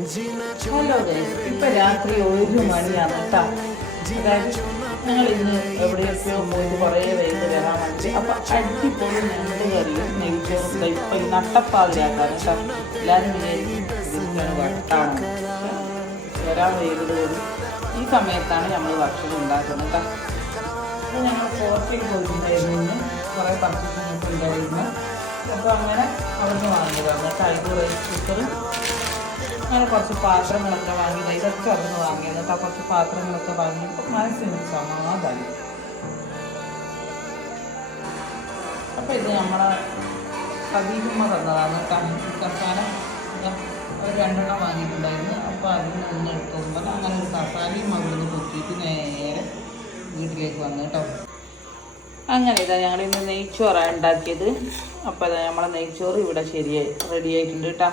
Hello guys, ഇപ്പം രാത്രി 1 മണിയാണ് കേട്ടോ. അതായത് ഞങ്ങൾ ഇന്ന് എവിടെയൊക്കെയോ പോയിട്ട് കുറേ വൈകി വരാൻ വേണ്ടി അപ്പം അടിപൊളി ഞണ്ട് കറിയും നെയ്ച്ചോറും ഇപ്പം ഈ നട്ടപ്പാതിരാക്കാണ് കേട്ടോ. എല്ലാവരും വിചാരിക്കും വട്ടാണ്, വരാൻ വൈകിയത് കൊണ്ട് ഈ സമയത്താണ് നമ്മൾ ഭക്ഷണം ഉണ്ടാക്കുന്നത് കേട്ടോ. അപ്പോൾ ഞങ്ങൾ ഹോട്ടലിൽ പോയിട്ടുണ്ടായിരുന്നു, കുറേ പർച്ചേസിംഗ് ഉണ്ടായിരുന്നു. അപ്പോൾ അങ്ങനെ അവിടുന്ന് വാങ്ങിയതാണ് കേട്ടോ. ഇത് റൈസ് കുക്കർ, അങ്ങനെ കുറച്ച് പാത്രങ്ങളൊക്കെ വാങ്ങിയത്, ഇതൊക്കെ അവിടുന്ന് വാങ്ങിയത് കേട്ടോ. കുറച്ച് പാത്രങ്ങളൊക്കെ വാങ്ങിയപ്പോൾ മനസ്സിന് സമാധാനം. അപ്പോൾ ഇത് നമ്മളെ കദീജമ്മ തന്നതാണ് കേട്ടോ. കസാല ഒരു 2 എണ്ണം വാങ്ങിയിട്ടുണ്ടായിരുന്നു. അപ്പോൾ അതിൽ നിന്ന് എടുക്കുമ്പോൾ അങ്ങനെ ഒരു കസാലയും അവിടുന്ന് പൊക്കിയിട്ട് നേരെ വീട്ടിലേക്ക് വന്നു കേട്ടോ. അങ്ങനെ ഇതാ ഞങ്ങളിന്ന് നെയ്ച്ചോറാണ് ഉണ്ടാക്കിയത്. അപ്പോൾ ഇതാ നമ്മളെ നെയ്ച്ചോറ് ഇവിടെ റെഡി ആയിട്ടുണ്ട് കേട്ടോ.